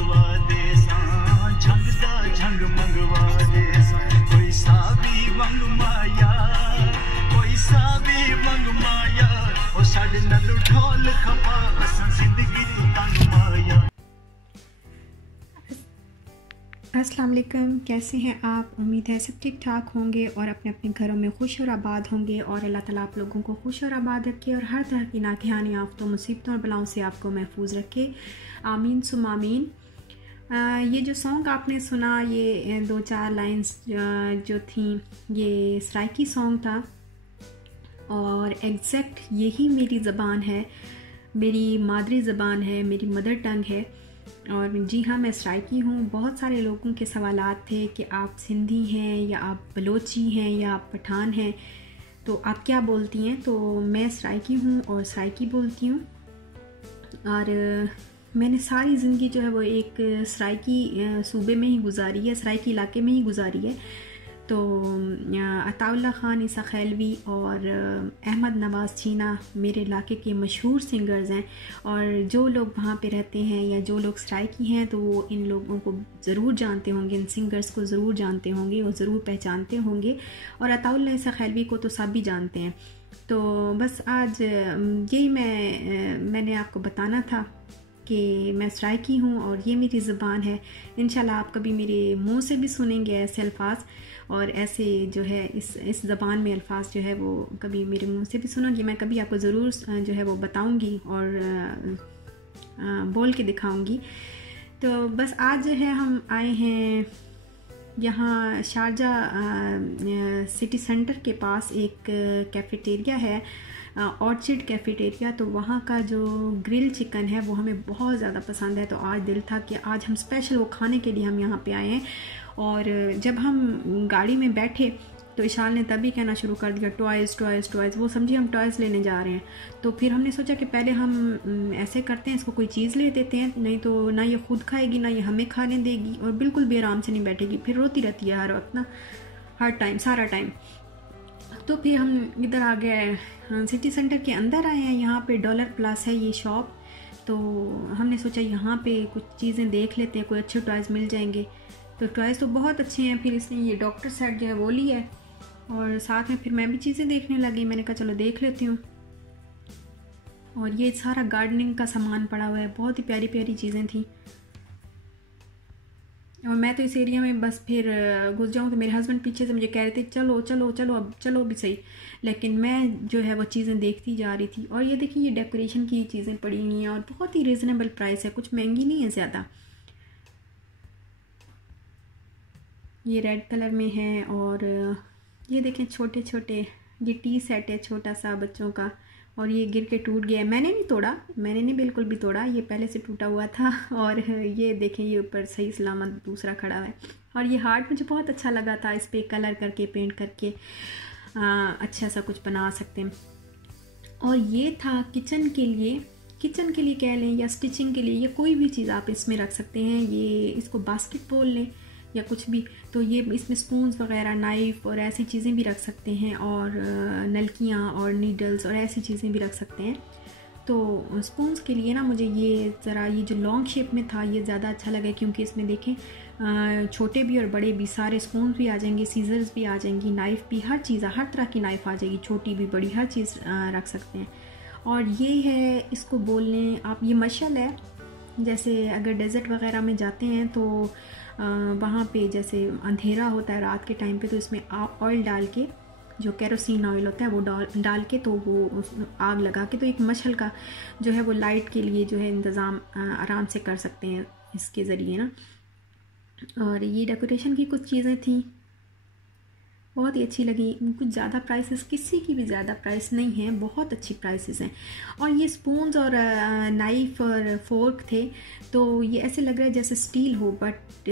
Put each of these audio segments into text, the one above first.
मंगवा दे सा झंग दा झंग मंगवा दे सा कोई साबी मंग माया कोई साबी मंग माया ओ साडे नाल ढोल खपा असां जिंदगी तू तंग माया। अस्सलाम वालेकुम, कैसे हैं आप? उम्मीद है सब ठीक ठाक होंगे और अपने अपने घरों में खुश और आबाद होंगे और अल्लाह ताला आप लोगों को खुश और आबाद रखे और हर तरह की नागहानी आफ़तों मुसीबतों और बलाओं से आपको महफूज रखे। आमीन सुम आमीन। ये जो सॉन्ग आपने सुना, ये 2-4 लाइंस जो थी, ये सराइकी सॉन्ग था और एग्जैक्ट यही मेरी ज़बान है, मेरी मादरी ज़बान है, मेरी मदर टंग है। और जी हाँ, मैं सराइकी हूँ। बहुत सारे लोगों के सवालात थे कि आप सिंधी हैं या आप बलोची हैं या आप पठान हैं, तो आप क्या बोलती हैं? तो मैं सराइकी हूँ और सराइकी बोलती हूँ। और मैंने सारी ज़िंदगी जो है वो एक सराइकी सूबे में ही गुजारी है, सराइकी इलाके में ही गुजारी है। तो अताउल्लाह खान, ईसा खैलवी और अहमद नवाज़ चीना मेरे इलाके के मशहूर सिंगर्स हैं और जो लोग वहाँ पे रहते हैं या जो लोग सराइकी हैं तो वो इन लोगों को ज़रूर जानते होंगे, इन सिंगर्स को ज़रूर जानते होंगे और ज़रूर पहचानते होंगे। और अताउल्लाह ईसा खैलवी को तो सब भी जानते हैं। तो बस आज यही मैंने आपको बताना था कि मैं सराइकी हूँ और ये मेरी ज़बान है। इंशाल्लाह आप कभी मेरे मुंह से भी सुनेंगे ऐसे अल्फाज और ऐसे जो है इस ज़बान में अल्फाज जो है वो कभी मेरे मुंह से भी सुनोगी। मैं कभी आपको ज़रूर जो है वो बताऊंगी और बोल के दिखाऊंगी। तो बस आज जो है हम आए हैं यहाँ शारजा सिटी सेंटर के पास एक कैफ़ेटेरिया है, ऑर्चिड कैफ़ेटेरिया। तो वहाँ का जो ग्रिल चिकन है वो हमें बहुत ज़्यादा पसंद है। तो आज दिल था कि आज हम स्पेशल वो खाने के लिए हम यहाँ पे आए हैं। और जब हम गाड़ी में बैठे तो इशाल ने तभी कहना शुरू कर दिया टॉयज़ टॉयज़ टॉयज़। वो समझिए हम टॉयज़ लेने जा रहे हैं। तो फिर हमने सोचा कि पहले हम ऐसे करते हैं, इसको कोई चीज़ ले देते हैं, नहीं तो ना ये खुद खाएगी ना ये हमें खाने देगी और बिल्कुल भी आराम से नहीं बैठेगी, फिर रोती रहती है हर वक्त ना, हर टाइम, सारा टाइम। तो फिर हम इधर आ गए, सिटी सेंटर के अंदर आए हैं। यहाँ पे डॉलर प्लस है ये शॉप। तो हमने सोचा यहाँ पे कुछ चीज़ें देख लेते हैं, कोई अच्छे टॉयज़ मिल जाएंगे। तो टॉयज़ तो बहुत अच्छे हैं। फिर इसने ये डॉक्टर सेट जो है वो ली है और साथ में फिर मैं भी चीज़ें देखने लगी। मैंने कहा चलो देख लेती हूँ। और ये सारा गार्डनिंग का सामान पड़ा हुआ है, बहुत ही प्यारी प्यारी चीज़ें थी। और मैं तो इस एरिया में बस फिर घुस जाऊँ तो मेरे हस्बैंड पीछे से मुझे कह रहे थे चलो चलो चलो अब चलो भी सही, लेकिन मैं जो है वो चीज़ें देखती जा रही थी। और ये देखिए ये डेकोरेशन की चीज़ें पड़ी हुई हैं और बहुत ही रीज़नेबल प्राइस है, कुछ महंगी नहीं है ज़्यादा। ये रेड कलर में है और ये देखें छोटे छोटे, ये टी सेट है छोटा सा बच्चों का और ये गिर के टूट गया है। मैंने नहीं तोड़ा, मैंने नहीं बिल्कुल भी तोड़ा, ये पहले से टूटा हुआ था। और ये देखें ये ऊपर सही सलामत दूसरा खड़ा है। और ये हार्ट मुझे बहुत अच्छा लगा था, इस पर कलर करके पेंट करके अच्छा सा कुछ बना सकते हैं। और ये था किचन के लिए कह लें या स्टिचिंग के लिए, या कोई भी चीज़ आप इसमें रख सकते हैं। ये इसको बास्केटबॉल लें या कुछ भी, तो ये इसमें स्पून्स वगैरह, नाइफ़ और ऐसी चीज़ें भी रख सकते हैं और नलकियाँ और नीडल्स और ऐसी चीज़ें भी रख सकते हैं। तो स्पून्स के लिए ना मुझे ये ज़रा ये जो लॉन्ग शेप में था ये ज़्यादा अच्छा लगा, क्योंकि इसमें देखें छोटे भी और बड़े भी सारे स्पून्स भी आ जाएंगे, सीजर्स भी आ जाएंगी, नाइफ़ भी, हर चीज़, हर तरह की नाइफ़ आ जाएगी, छोटी भी बड़ी हर चीज़ रख सकते हैं। और ये है, इसको बोलने आप, ये मशल है। जैसे अगर डेजर्ट वगैरह में जाते हैं तो वहाँ पे जैसे अंधेरा होता है रात के टाइम पे, तो इसमें ऑयल डाल के, जो केरोसिन ऑयल होता है वो डाल के तो वो आग लगा के, तो एक मशल का जो है वो लाइट के लिए जो है इंतज़ाम आराम से कर सकते हैं इसके ज़रिए ना। और ये डेकोरेशन की कुछ चीज़ें थी, बहुत ही अच्छी लगी। कुछ ज़्यादा प्राइसेस, किसी की भी ज़्यादा प्राइस नहीं है, बहुत अच्छी प्राइसेस हैं। और ये स्पून्स और नाइफ़ और फोर्क थे, तो ये ऐसे लग रहा है जैसे स्टील हो, बट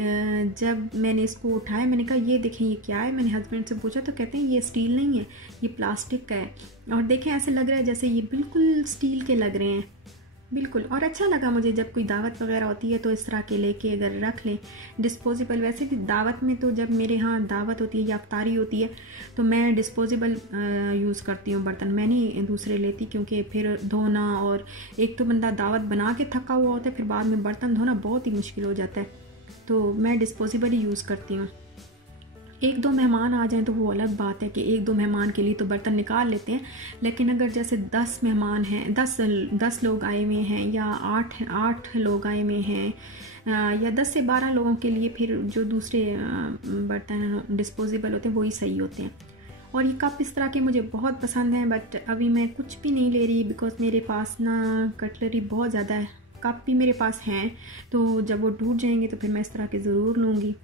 जब मैंने इसको उठाया मैंने कहा ये देखें ये क्या है। मैंने हस्बैंड से पूछा तो कहते हैं ये स्टील नहीं है, ये प्लास्टिक का है। और देखें ऐसे लग रहा है जैसे ये बिल्कुल स्टील के लग रहे हैं। बिल्कुल। और अच्छा लगा मुझे जब कोई दावत वगैरह होती है तो इस तरह के लेके अगर रख लें डिस्पोजेबल। वैसे भी दावत में तो जब मेरे यहाँ दावत होती है या अफ्तारी होती है तो मैं डिस्पोजेबल यूज़ करती हूँ बर्तन, मैं नहीं दूसरे लेती, क्योंकि फिर धोना, और एक तो बंदा दावत बना के थका हुआ होता है, फिर बाद में बर्तन धोना बहुत ही मुश्किल हो जाता है, तो मैं डिस्पोजेबल ही यूज़ करती हूँ। एक दो मेहमान आ जाएं तो वो अलग बात है कि एक दो मेहमान के लिए तो बर्तन निकाल लेते हैं, लेकिन अगर जैसे 10 मेहमान हैं, 10 लोग आए हुए हैं या 8 लोग आए हुए हैं या 10 से 12 लोगों के लिए फिर जो दूसरे बर्तन डिस्पोजेबल होते हैं वही सही होते हैं। और ये कप इस तरह के मुझे बहुत पसंद हैं, बट अभी मैं कुछ भी नहीं ले रही बिकॉज मेरे पास ना कटलरी बहुत ज़्यादा है। कप भी मेरे पास हैं, तो जब वो टूट जाएंगे तो फिर मैं इस तरह के ज़रूर लूँगी।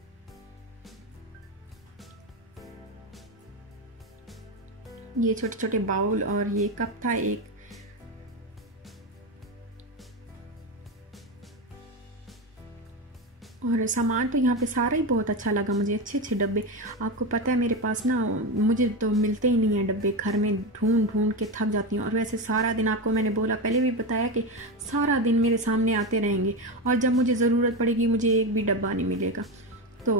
ये छोटे छोटे बाउल और ये कप था एक। और सामान तो यहाँ पे सारा ही बहुत अच्छा लगा मुझे, अच्छे अच्छे डब्बे। आपको पता है मेरे पास ना, मुझे तो मिलते ही नहीं है डब्बे, घर में ढूंढ ढूंढ के थक जाती हूँ। और वैसे सारा दिन, आपको मैंने बोला पहले भी बताया कि सारा दिन मेरे सामने आते रहेंगे, और जब मुझे ज़रूरत पड़ेगी मुझे एक भी डब्बा नहीं मिलेगा, तो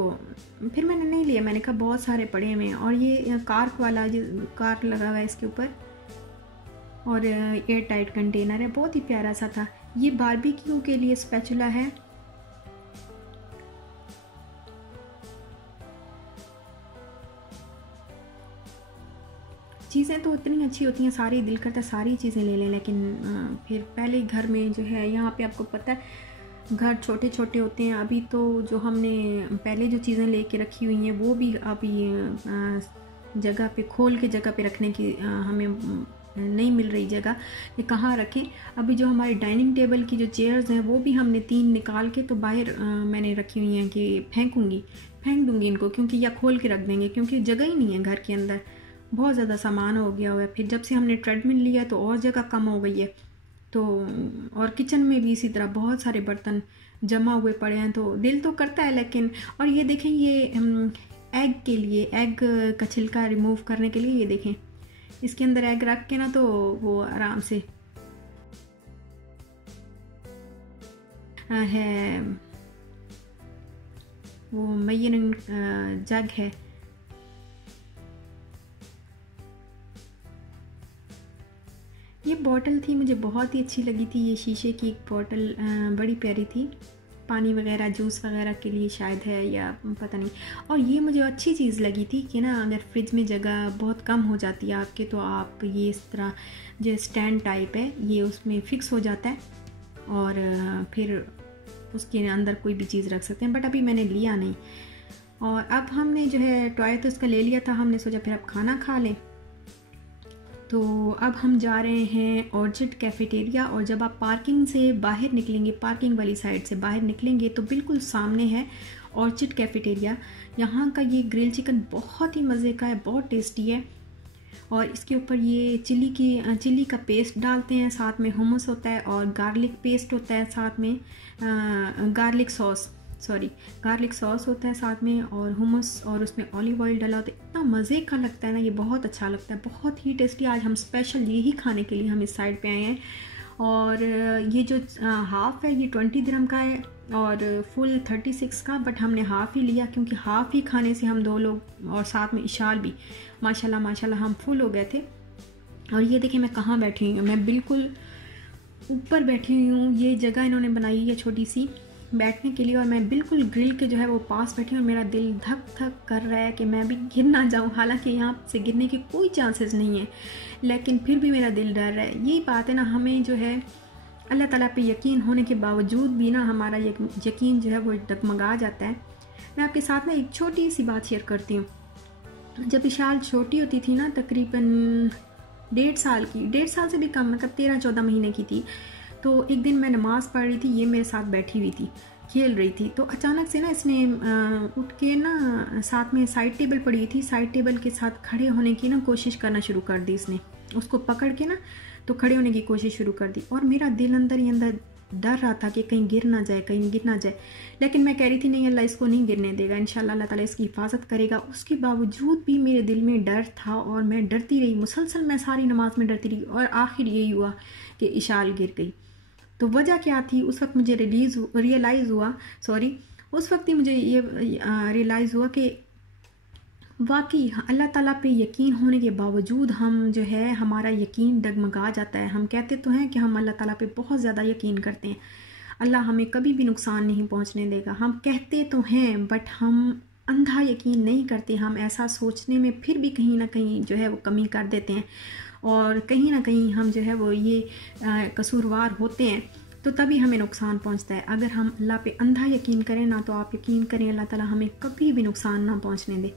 फिर मैंने नहीं लिया। मैंने कहा बहुत सारे पड़े हुए हैं। और ये कार्क वाला जो कार्क लगा हुआ है इसके ऊपर, और एयर टाइट कंटेनर है, बहुत ही प्यारा सा था। ये बारबेक्यू के लिए स्पैचुला है। चीज़ें तो इतनी अच्छी होती हैं, सारी दिल करता है सारी चीज़ें ले लें, लेकिन फिर पहले घर में जो है, यहाँ पे आपको पता है घर छोटे छोटे होते हैं। अभी तो जो हमने पहले जो चीज़ें लेके रखी हुई हैं वो भी अभी जगह पे, खोल के जगह पे रखने की हमें नहीं मिल रही जगह कि कहाँ रखें। अभी जो हमारे डाइनिंग टेबल की जो चेयर्स हैं वो भी हमने 3 निकाल के तो बाहर मैंने रखी हुई हैं कि फेंक दूँगी इनको, क्योंकि या खोल के रख देंगे, क्योंकि जगह ही नहीं है घर के अंदर, बहुत ज़्यादा सामान हो गया हुआ है। फिर जब से हमने ट्रेडमिल लिया तो और जगह कम हो गई है, तो और किचन में भी इसी तरह बहुत सारे बर्तन जमा हुए पड़े हैं, तो दिल तो करता है लेकिन। और ये देखें, ये एग के लिए, एग का छिलका रिमूव करने के लिए, ये देखें इसके अंदर एग रख के ना तो वो आराम से है, वो मय्यन जग है। ये बॉटल थी, मुझे बहुत ही अच्छी लगी थी। ये शीशे की एक बॉटल बड़ी प्यारी थी, पानी वगैरह जूस वगैरह के लिए शायद है या पता नहीं। और ये मुझे अच्छी चीज़ लगी थी कि ना अगर फ्रिज में जगह बहुत कम हो जाती है आपके, तो आप ये इस तरह जो स्टैंड टाइप है ये उसमें फ़िक्स हो जाता है, और फिर उसके अंदर कोई भी चीज़ रख सकते हैं, बट अभी मैंने लिया नहीं। और अब हमने जो है टॉय तो इसका ले लिया था, हमने सोचा फिर अब खाना खा लें, तो अब हम जा रहे हैं ऑर्चिड कैफेटेरिया। और जब आप पार्किंग से बाहर निकलेंगे, पार्किंग वाली साइड से बाहर निकलेंगे तो बिल्कुल सामने है ऑर्चिड कैफेटेरिया। यहाँ का ये ग्रिल चिकन बहुत ही मज़े का है, बहुत टेस्टी है। और इसके ऊपर ये चिली का पेस्ट डालते हैं, साथ में हुमस होता है और गार्लिक पेस्ट होता है, साथ में गार्लिक सॉस होता है साथ में, और हुमस, और उसमें ऑलिव ऑयल डाला होता है। इतना मज़े का लगता है ना, ये बहुत अच्छा लगता है, बहुत ही टेस्टी। आज हम स्पेशल यही खाने के लिए हम इस साइड पे आए हैं। और ये जो हाफ़ है ये 20 दिरहम का है और फुल 36 का, बट हमने हाफ़ ही लिया क्योंकि हाफ़ ही खाने से हम 2 लोग और साथ में इशाल भी माशाल्लाह हम फुल हो गए थे। और ये देखिए मैं कहाँ बैठी हुई हूँ, मैं बिल्कुल ऊपर बैठी हुई हूँ। ये जगह इन्होंने बनाई है छोटी सी बैठने के लिए, और मैं बिल्कुल ग्रिल के जो है वो पास बैठी हूँ। और मेरा दिल धक धक कर रहा है कि मैं भी गिर ना जाऊँ, हालांकि यहाँ से गिरने के कोई चांसेस नहीं है, लेकिन फिर भी मेरा दिल डर रहा है। यही बात है ना, हमें जो है अल्लाह ताला पे यकीन होने के बावजूद भी ना हमारा यकीन जो है वो डगमगा जाता है। मैं आपके साथ ना एक छोटी सी बात शेयर करती हूँ। जब इशाल छोटी होती थी ना, तकरीबन 1.5 साल की, 1.5 साल से भी कम, मतलब 13-14 महीने की थी, तो एक दिन मैं नमाज़ पढ़ रही थी, ये मेरे साथ बैठी हुई थी, खेल रही थी। तो अचानक से ना इसने उठ के ना, साथ में साइड टेबल पड़ी थी, साइड टेबल के साथ खड़े होने की ना कोशिश करना शुरू कर दी इसने, उसको पकड़ के ना तो खड़े होने की कोशिश शुरू कर दी। और मेरा दिल अंदर ही अंदर डर रहा था कि कहीं गिर ना जाए, लेकिन मैं कह रही थी नहीं, अल्लाह इसको नहीं गिरने देगा, इंशाल्लाह अल्लाह ताला इसकी हिफाजत करेगा। उसके बावजूद भी मेरे दिल में डर था और मैं डरती रही, मुसलसल मैं सारी नमाज में डरती रही, और आखिर यही हुआ कि इशाल गिर गई। तो वजह क्या थी, उस वक्त मुझे उस वक्त ही मुझे ये रियलाइज़ हुआ कि वाकई अल्लाह ताला पे यकीन होने के बावजूद हम जो है हमारा यकीन डगमगा जाता है। हम कहते तो हैं कि हम अल्लाह ताला पे बहुत ज़्यादा यकीन करते हैं, अल्लाह हमें कभी भी नुकसान नहीं पहुंचने देगा। हम कहते तो हैं बट हम अंधा यकीन नहीं करते। हम ऐसा सोचने में फिर भी कहीं ना कहीं जो है वो कमी कर देते हैं और कहीं ना कहीं हम जो है वो ये कसूरवार होते हैं, तो तभी हमें नुकसान पहुंचता है। अगर हम अल्लाह पे अंधा यकीन करें ना, तो आप यकीन करें अल्लाह ताला हमें कभी भी नुकसान ना पहुंचने दे।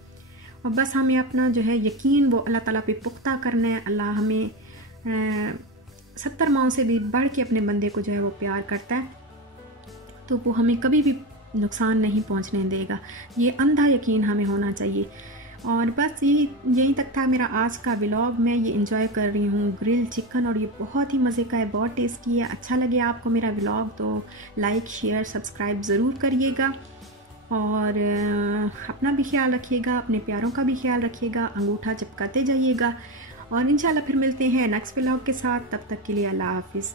और बस हमें अपना जो है यकीन वो अल्लाह ताला पे पुख्ता करना है। अल्लाह हमें 70 माओं से भी बढ़ के अपने बंदे को जो है वो प्यार करता है, तो वो हमें कभी भी नुकसान नहीं पहुंचने देगा। ये अंधा यकीन हमें होना चाहिए। और बस यहीं तक था मेरा आज का व्लॉग। मैं ये इंजॉय कर रही हूँ ग्रिल चिकन और ये बहुत ही मज़े का है, बहुत टेस्टी है। अच्छा लगे आपको मेरा व्लॉग तो लाइक शेयर सब्सक्राइब ज़रूर करिएगा और अपना भी ख्याल रखिएगा, अपने प्यारों का भी ख्याल रखिएगा, अंगूठा चिपकाते जाइएगा और इंशाल्लाह फिर मिलते हैं नेक्स्ट व्लॉग के साथ। तब तक के लिए अल्लाह हाफिज़।